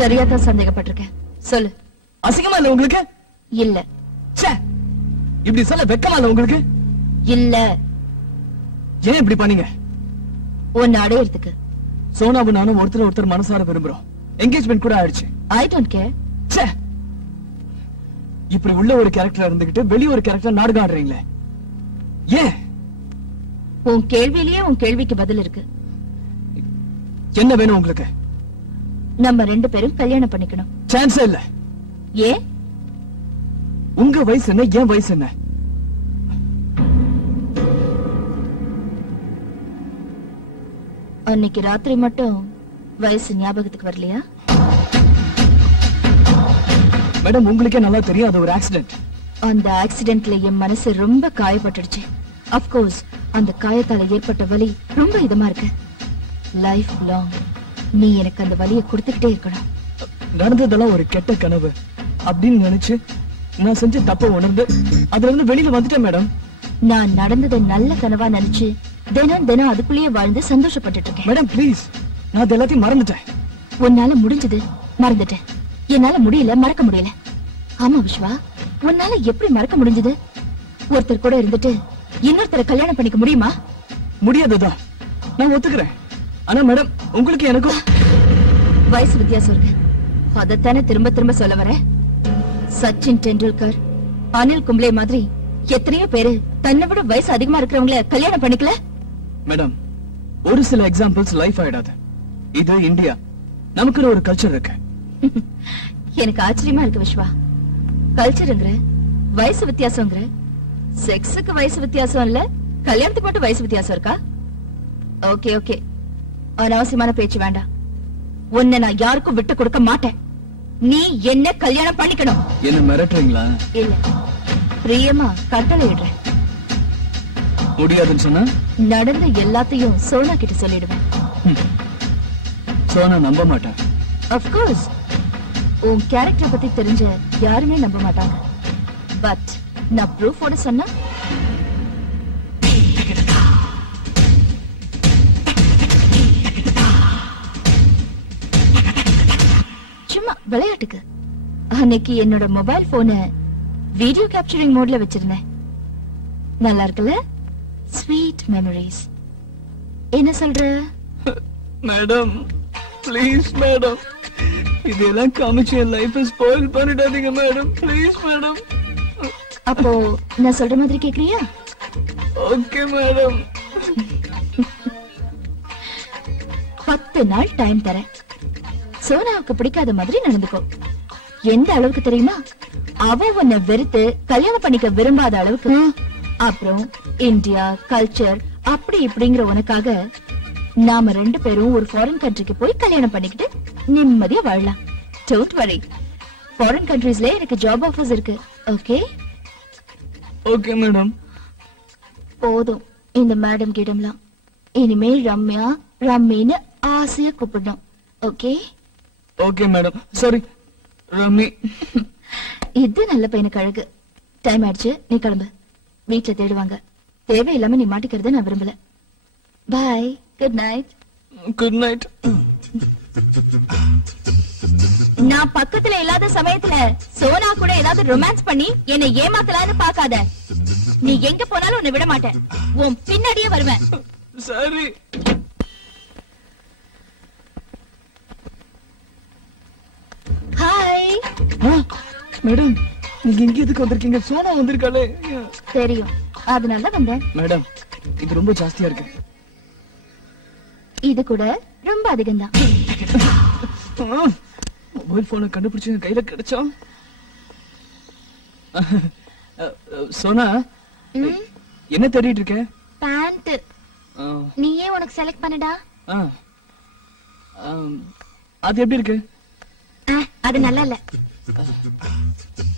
சரியாதான் சந்தேகப்பட்டிருக்கேன். சொல்லு. அசிங்கமா இல்ல உங்களுக்கு? இல்ல. இப்படி சொல்ல வெக்கமா இல்ல உங்களுக்கு? இல்ல. ஏன் இப்படி பண்ணீங்க? உன்னை அடையறதுக்கு. சோனாவும் நானும் ஒருத்தர் மனசார விரும்புறோம். என்கேஜ்மெண்ட் கூட ஆயிடுச்சு. I don't care. இப்படி உள்ள ஒரு கேரக்டர் இருந்துகிட்டு வெளிய ஒரு கேரக்டர் நாடகம் ஆடுறீங்களே, ஏன்? உன் கேள்வியிலேயே உன் கேள்விக்கு பதில் இருக்கு. என்ன வேணும் உங்களுக்கு? நம்ம 2 பேரும் கல்யாணம் பண்ணிக்கணும். சான்ஸே இல்ல. ஏன்? உங்க வயசு என்ன, என் வயசு என்ன? அன்னைக்கு ராத்திரி மட்டும் வயசு ஞாபகத்துக்கு வரலையா? மேடம், உங்களுக்கே நல்லா தெரியும் அது ஒரு ஆக்சிடென்ட். அந்த ஆக்சிடென்ட்ல என் மனசு ரொம்ப காயப்பட்டுடுச்சு. அப்கோர்ஸ் அந்த காயத்தால ஏற்பட்ட வலி ரொம்ப இதமா இருக்கு. லைஃப் லாங் நீ எனக்கு அந்த வலியை கொடுத்துக்கிட்டே இருக்கணும். நடந்ததெல்லாம் ஒரு கெட்ட கனவு அப்படின்னு நினைச்சு நான் செஞ்ச தப்ப உணர்ந்து அதுல இருந்து வெளியில வந்துட்டேன் மேடம். நான் நடந்ததை நல்ல கனவா நினைச்சு தினம் அதுக்குள்ளேயே வாழ்ந்து சந்தோஷப்பட்டுட்டு இருக்கேன். மேடம் ப்ளீஸ், நான் அது எல்லாத்தையும் மறந்துட்டேன். உன்னால முடிஞ்சது மறந்துட்டேன், என்னால முடியல, மறக்க முடியல. ஆமா விஸ்வா, உன்னால எப்படி மறக்க முடிஞ்சது? ஒருத்தர் கூட இருந்துட்டு இன்னொருத்தரை கல்யாணம் பண்ணிக்க முடியுமா? முடியாதுதான், நான் ஒத்துக்கிறேன். ஆனா மேடம், உங்களுக்கு எனக்கும் வயசு வித்தியாசம் இருக்கு. அதைத்தானே திரும்ப திரும்ப சொல்ல வர. சச்சின் டெண்டுல்கர், அனில் கும்ப்ளே மாதிரி எத்தனையோ பேரு தன்னை விட வயசு அதிகமா இருக்கிறவங்கள கல்யாணம் பண்ணிக்கல. மேடம், ஒரு சில எக்ஸாம்பிள்ஸ் லைஃப் ஆயிடாது. இது இந்தியா, நமக்குன்னு ஒரு கல்ச்சர் இருக்கு. எனக்கு ஆச்சரியமா இருக்கு விஸ்வா. கல்ச்சருங்கிற, வயசு வித்தியாசங்கிற, செக்ஸுக்கு வயசு வித்தியாசம் இல்ல, கல்யாணத்துக்கு மட்டும் வயசு வித்தியாசம் இருக்கா? ஓகே ஓகே, அனாவசியமான பேச்சு வேண்டாம். உன்னை நான் யாருக்கும் விட்டு கொடுக்க மாட்டேன். நீ என்ன கல்யாணம் பண்ணிக்கணும். என்ன மிரட்டுறீங்களா? இல்ல, பிரியமா கட்டளை இடுறேன். முடியாதுன்னு சொன்னா நடந்த எல்லாத்தையும் சோனா கிட்ட சொல்லிடுவேன். சோனா நம்ப மாட்டேன். ஆஃப் கோர்ஸ், உன் கேரக்டர் பத்தி தெரிஞ்ச யாருமே நம்ப மாட்டாங்க. பட் நான் ப்ரூஃபோட சொன்னா சும்மா விளையாட்டுக்கு. அன்னைக்கு என்னோட மொபைல் போனை வீடியோ கேப்சரிங் மோட்ல வச்சிருந்தேன். நல்லா இருக்குல்ல? Sweet memories. என்ன சொல்ற? மேடம் ப்ளீஸ் மேடம், இதெல்லாம் காமிச்சு என் லைஃப் ஸ்பாயில் பண்ணிடாதீங்க மேடம், ப்ளீஸ் மேடம். அப்போ நான் சொல்ற மாதிரி கேக்குறியா? Okay madam. 10 நாள் டைம் தரேன். சோனாவுக்கு பிடிக்காத மாதிரி நடந்துக்கோ. எந்த அளவுக்கு தெரியுமா? அவ உன்னை வெறுத்து கல்யாணம் பண்ணிக்க விரும்பாத அளவுக்கு. அப்புறம் இந்தியா கல்ச்சர் அப்படி இப்படிங்கிற உனக்காக நாம 2 பேரும் ஒரு ஃபாரின் கண்ட்ரிக்கு போய் கல்யாணம் பண்ணிக்கிட்டு நிம்மதியா வாழலாம். டோன்ட் வரி, ஃபாரின் கண்ட்ரீஸ்ல எனக்கு ஜாப் ஆஃபர்ஸ் இருக்கு. Okay okay madam. போதும் இந்த மேடம் கிட்டம்லாம். இனிமே ரம்யா ரம்மின்னு ஆசையா கூப்பிடணும். Okay okay madam. Sorry rummy. இது நல்ல பையனுக்கு அழகு. டைம் ஆயிடுச்சு, நீ கிளம்பு. வீட்டுல தேடுவாங்க. தேவையில்லாம நீ மாட்டிக்கிறத நான் விரும்பல. Bye, good night. Good night. நான் பக்கத்துல இல்லாத சமயத்துல சோனா கூட ஏதாவது ரொமான்ஸ் பண்ணி என்னை ஏமாத்தலான்னு பாக்காத. நீ எங்க போனாலும் உன்னை விட மாட்டேன். உன் பின்னாடியே வருவேன். சரி. ஹாய். மேடம், நீங்க இங்க எதுக்கு வந்திருக்கீங்க? சோனா வந்திருக்காளே. தெரியும், அதனால வந்தேன். மேடம், இது ரொம்ப ஜாஸ்தியா இருக்கு. இது கூட ரொம்ப அதிகம்தான். மொபைல் போனை கண்டுபிடிச்சு கையில கிடைச்சா. சோனா, என்ன தேடிட்டு இருக்க? பேண்ட். நீயே உனக்கு செலக்ட் பண்ணடா. அது எப்படி இருக்கு? அது நல்லா இல்ல.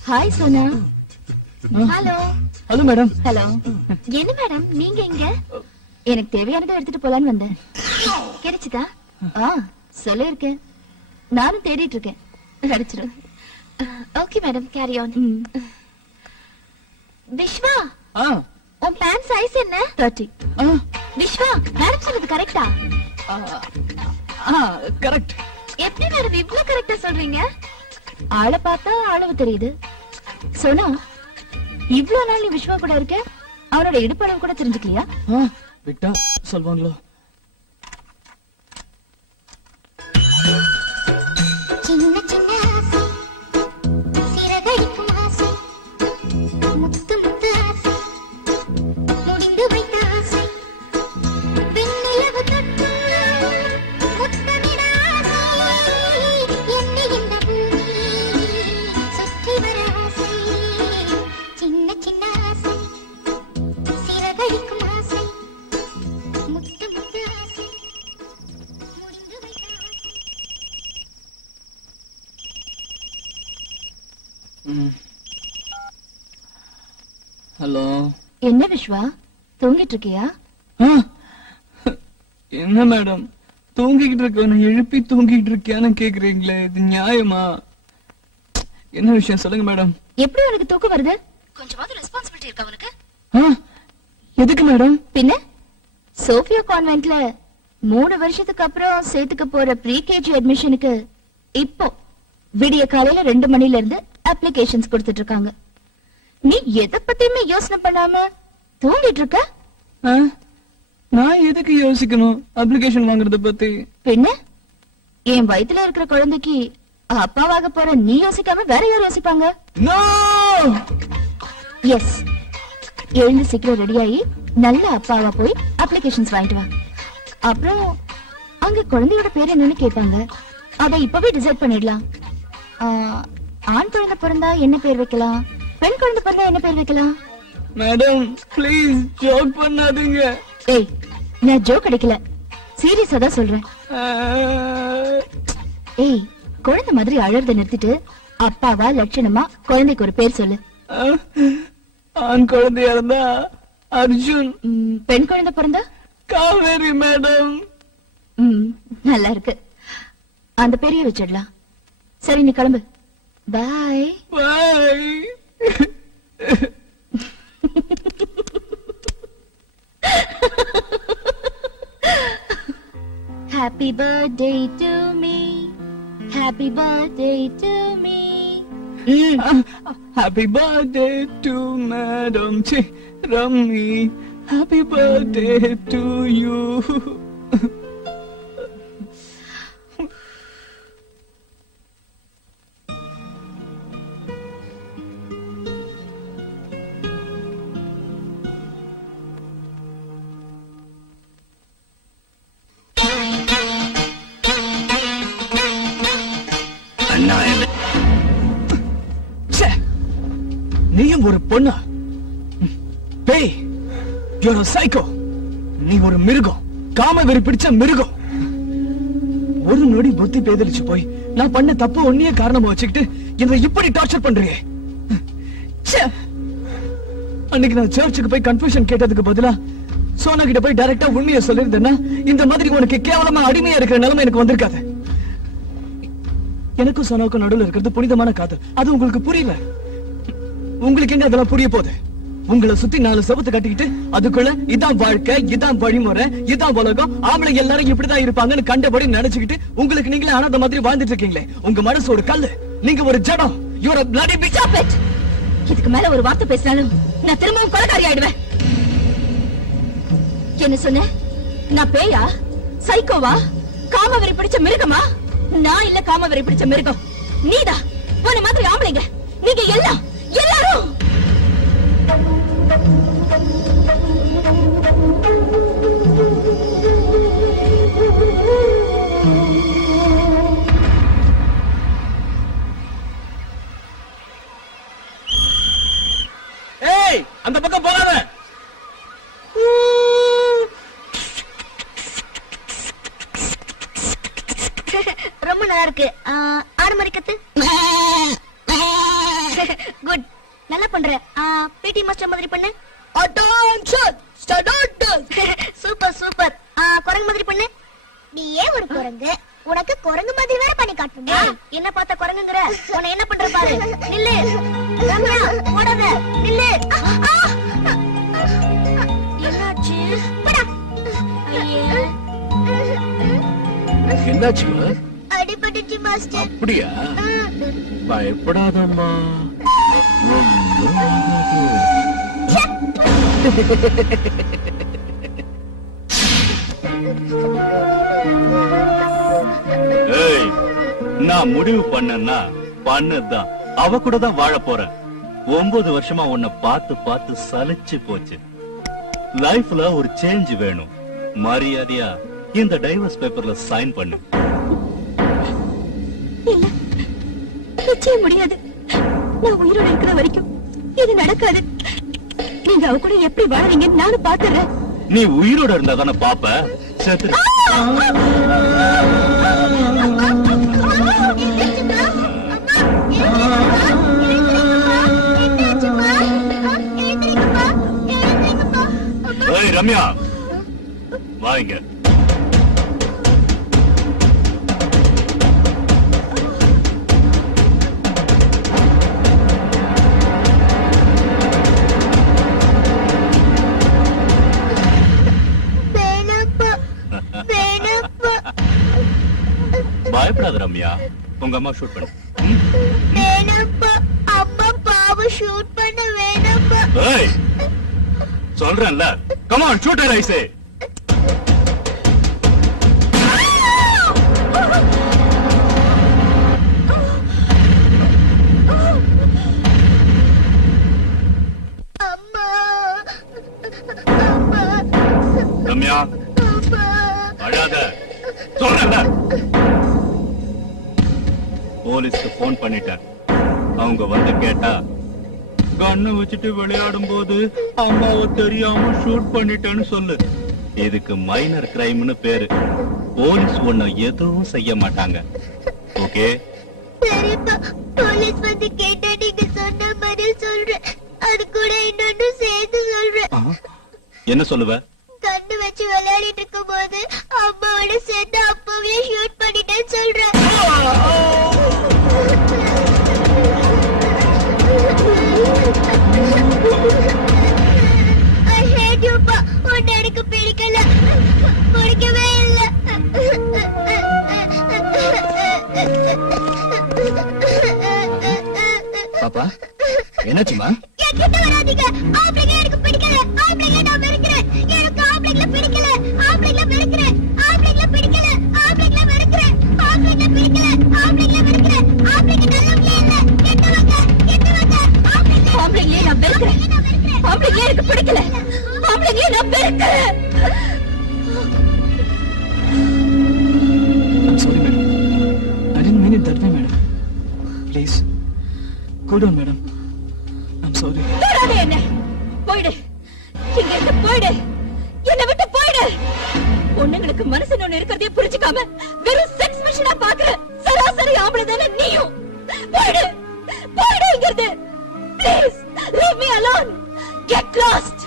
Hi Sona. Hello. Hello madam. Hello. என்ன மேடம் நீங்க இங்க? எனக்கு தேவையானதை எடுத்துட்டு போலான்னு வந்தேன். கிடைச்சதா? சொல்லிருக்கேன். நானும் தேடிட்டு இருக்கேன். கிடைச்சிரு. Okay madam, carry on. Vishwa, உன் பேண்ட் சைஸ் என்ன? 30. ஆ, விஸ்வா, மேடம் சொன்னது கரெக்ட்டா? கரெக்ட். எப்படி மேடம் இவ்ளோ கரெக்டா சொல்றீங்க? ஆளை பார்த்தா அளவு தெரியுது. சோனா, இவ்ளோ நாள் நீ விஸ்வா கூட இருக்க, அவனோட இடுப்பளவு கூட தெரிஞ்சுக்கலையா? விட்டா சொல்வாங்களோ? சின்ன சின்ன ஆசை, சிறகடிக்கும் ஆசை, முத்து முத்து ஆசை, முடிந்து வைத்த ஆசை, வெண்ணிலவு தொட்டு முத்தமிட ஆசை, என்னை இந்த பூமி சுற்றி வர ஆசை. சின்ன சின்ன ஆசை, சிறகடிக்கும் ஆசை, முத்து முத்து ஆசை, முடிந்து வைத்த ஆசை. ஹலோ. என்ன விஸ்வா, தூங்கிட்டு இருக்கியா? என்ன மேடம், தூங்கிக்கிட்டு இருக்கவன எழுப்பி தூங்கிட்டு இருக்கியான்னு கேக்குறீங்களே, இது நியாயமா? என்ன விஷயம் சொல்லுங்க மேடம். எப்படி உனக்கு தூக்கம் வருது? கொஞ்சமாவது ரெஸ்பான்சிபிலிட்டி இருக்கா உனக்கு? எதுக்கு மேடம்? பின்ன சோஃபியா கான்வென்ட்ல 3 வருஷத்துக்கு அப்புறம் சேர்த்துக்க போற ப்ரீ கேஜி அட்மிஷனுக்கு இப்போ விடிய காலையில 2 மணில இருந்து அப்ளிகேஷன்ஸ் கொடுத்துட்டு இருக்காங்க. நீ எதை பத்தியுமே யோசனை பண்ணாம தூங்கிட்டு இருக்க? நான் எதுக்கு யோசிக்கணும் அப்ளிகேஷன் வாங்குறத பத்தி? பின்ன என் வயித்துல இருக்கிற குழந்தைக்கு அப்பாவாக போற நீ யோசிக்காம வேற யார் யோசிப்பாங்க? நோ. எஸ், எழுந்து சீக்கிரம் ரெடியாகி நல்ல அப்பாவா போய் அப்ளிகேஷன்ஸ் வாங்கிட்டு வா. அப்புறம் அங்க குழந்தையோட பேர் என்னன்னு கேட்பாங்க. அதை இப்பவே டிசைட் பண்ணிடலாம். ஆண் குழந்தை பிறந்தா என்ன பேர் வைக்கலாம், பெண் குழந்தை பிறந்தா என்ன பேர் வைக்கலாம்? மேடம் ப்ளீஸ் ஜோக் பண்ணாதீங்க. ஏய், நான் ஜோக் அடிக்கல, சீரியஸா தான் சொல்றேன். ஏய், குழந்தை மாதிரி அழறத நிறுத்திட்டு அப்பாவா லட்சணமா குழந்தைக்கு ஒரு பேர் சொல்லு. ஆண் குழந்தையா இருந்தா அர்ஜுன். பெண் குழந்தை பிறந்தா காவேரி மேடம். நல்லா இருக்கு, அந்த பேரையே வச்சிடலாம். சரி, நீ கிளம்பு. பாய் பாய். Happy birthday to me, happy birthday to me. Happy birthday to Madam Rammi. Happy birthday to you. நீயும் ஒரு பொண்ணா? பேய், you're a psycho. நீ ஒரு மிருகம், காம வெறி பிடிச்ச மிருகம். ஒரு நொடி புத்தி பேதலிச்சு போய் நான் பண்ண தப்பு ஒன்னையே காரணமா வச்சுக்கிட்டு என்னை இப்படி டார்ச்சர் பண்றியே. அன்னைக்கு நான் சர்ச்சுக்கு போய் கன்ஃபியூஷன் கேட்டதுக்கு பதிலா சோனா கிட்ட போய் டைரக்டா உண்மையை சொல்லிருந்தேன்னா இந்த மாதிரி உனக்கு கேவலமா அடிமையா இருக்கிற நிலைமை எனக்கு வந்திருக்காது. எனக்கும் சோனாவுக்கும் நடுவில் இருக்கிறது புனிதமான காதல், அது உங்களுக்கு புரியல. உங்களுக்கு எங்க அதெல்லாம் புரிய போகுது? உங்களை சுத்தி 4 செவத்து கட்டிக்கிட்டு அதுக்குள்ள இதான் வாழ்க்கை, இதான் வழிமுறை, இதான் உலகம், ஆம்பளை எல்லாரும் இப்படிதான் இருப்பாங்கன்னு கண்டபடி நினைச்சுக்கிட்டு உங்களுக்கு நீங்களே அனாதை மாதிரி வாழ்ந்துட்டு இருக்கீங்களே. உங்க மனசு ஒரு கல்லு, நீங்க ஒரு ஜடம். You're a bloody bitch. Stop it. இதுக்கு மேல ஒரு வார்த்தை பேசினாலும் நான் திரும்பவும் கொலைகாரி ஆயிடுவேன். என்ன சொன்ன? நான் பேயா, சைக்கோவா, காமவெறி பிடிச்ச மிருகமா? நான் இல்ல காமவெறி பிடிச்ச மிருகம், நீதான். உன்ன மாதிரி ஆம்பளைங்க நீங்க எல்லாம் எல்லாரும். ஏய், அந்த பக்கம் போகாத. ரொம்ப நல்லா இருக்கு. ஆடு மாதிரி கத்து. குட், நல்லா பண்ற. பிடி மாஸ்டர் மாதிரி பண்ணு. Attention, start. Super super. குரங்கு மாதிரி பண்ணு. நீ ஏன் ஒரு குரங்கு, உனக்கு குரங்கு மாதிரி வேற பண்ணி காட்டுமா? என்ன பார்த்த குரங்குங்கற? உன்னை என்ன பண்ற பாரு. நில்லு ரம்யா, ஓடாத, நில்லு. என்னாச்சு? போடா. என்னாச்சு? அடிபட்டு போட்டுச்சு மாஸ்டர் அப்படியா? பயப்படாதம்மா, ஒண்ணும் ஆகாது. ஏய், நான் முடிவு பண்ணேன்னா பண்ணதுதான். அவ கூட தான் வாழ போறேன். 9 வருஷமா உன்னை பார்த்து பார்த்து சலிச்சு போச்சு. லைஃப்ல ஒரு சேஞ்ச் வேணும். மரியாதையா இந்த டைவர்ஸ் பேப்பர்ல சைன் பண்ணு. இல்ல, நிச்சயம் முடியாது. நான் உயிரோட இருக்கிற வரைக்கும் இது நடக்காது. நீங்க அவ கூட எப்படி வாழறீங்கன்னு நானும் பாத்துறேன். நீ உயிரோட இருந்தா தானே பாப்ப. செத்துரு. ஏய் ரம்யா, வாங்க. பயப்படாத ரம்யா, உங்க அம்மா ஷூட் பண்ணு. வேணாப்பா, அம்மா பாவம் ஷூட் பண்ண வேணாப்பா. ஏய், சொல்றேன்ல, come on shoot her I say. அம்மா, அம்மா, ரம்யா, அம்மா. அழாத, சொல்றேன்ல. போலீஸ்க்கு போன் பண்ணிட்டேன். அவங்க வந்து கேட்டா, கண்ணை வச்சுட்டு விளையாடும் போது அம்மாவை தெரியாம ஷூட் பண்ணிட்டேன்னு சொல்லு. இதுக்கு மைனர் கிரைம்னு பேரு. போலீஸ் ஒண்ணு எதுவும் செய்ய மாட்டாங்க. ஓகே? சரிப்பா, போலீஸ் வந்து கேட்டா நீங்க சொன்ன பதில் சொல்றேன். அது கூட இன்னொன்னு சேர்த்து சொல்றேன். என்ன சொல்லுவ? கண்ணு வச்சு விளையாடிட்டு இருக்கும் போது அம்மாவோட சேர்ந்து அப்பவே ஷூட் பண்ணிட்டேன்னு சொல்றேன். I hate you, பா. உன்னை எனக்கு பிடிக்கல, பிடிக்கவே இல்ல. பாப்பா, என்னாச்சுமா? என் கிட்ட வராதீங்க. ஆம்பளைங்க எனக்கு பிடிக்கல. ஆம்பளைங்க நான் வெறுக்கிறேன். எனக்கு ஆம்பளைங்கள பிடிக்கல. ஆம்பளைங்கள வெறுக்கிறேன். ஆம்பளைங்கள பிடிக்கல. ஆம்பளைங்கள வெறுக்கிறேன். ஆம்பளைங்கள பிடிக்கல. ஆம்பளைங்கள வெறுக்கிறேன். ஆம்பளைங்க நல்லவங்களே இல்ல. கெட்டவங்க, கெட்டவங்க. ஆம்பளைங்களே நான் வெறுக்கிறேன். ஆம்பளைங்களே எனக்கு பிடிக்கல. ஆம்பளைங்களே நான் வெறுக்கிறேன். I'm sorry, madam. I didn't mean it that way, madam. Please, go down, madam. I'm sorry. தொடாதே என்ன. போயிடு. இங்க இருந்து போயிடு. என்னை விட்டு போயிடு. பொண்ணுங்களுக்கு மனசுன்னு ஒண்ணு இருக்கிறதே புரிஞ்சுக்காம வெறும் செக்ஸ் மிஷினா பாக்குற சராசரி ஆம்பளை தானே நீயும். போயிடு. போயிடு இங்க இருந்து. Please, leave me alone. Get lost.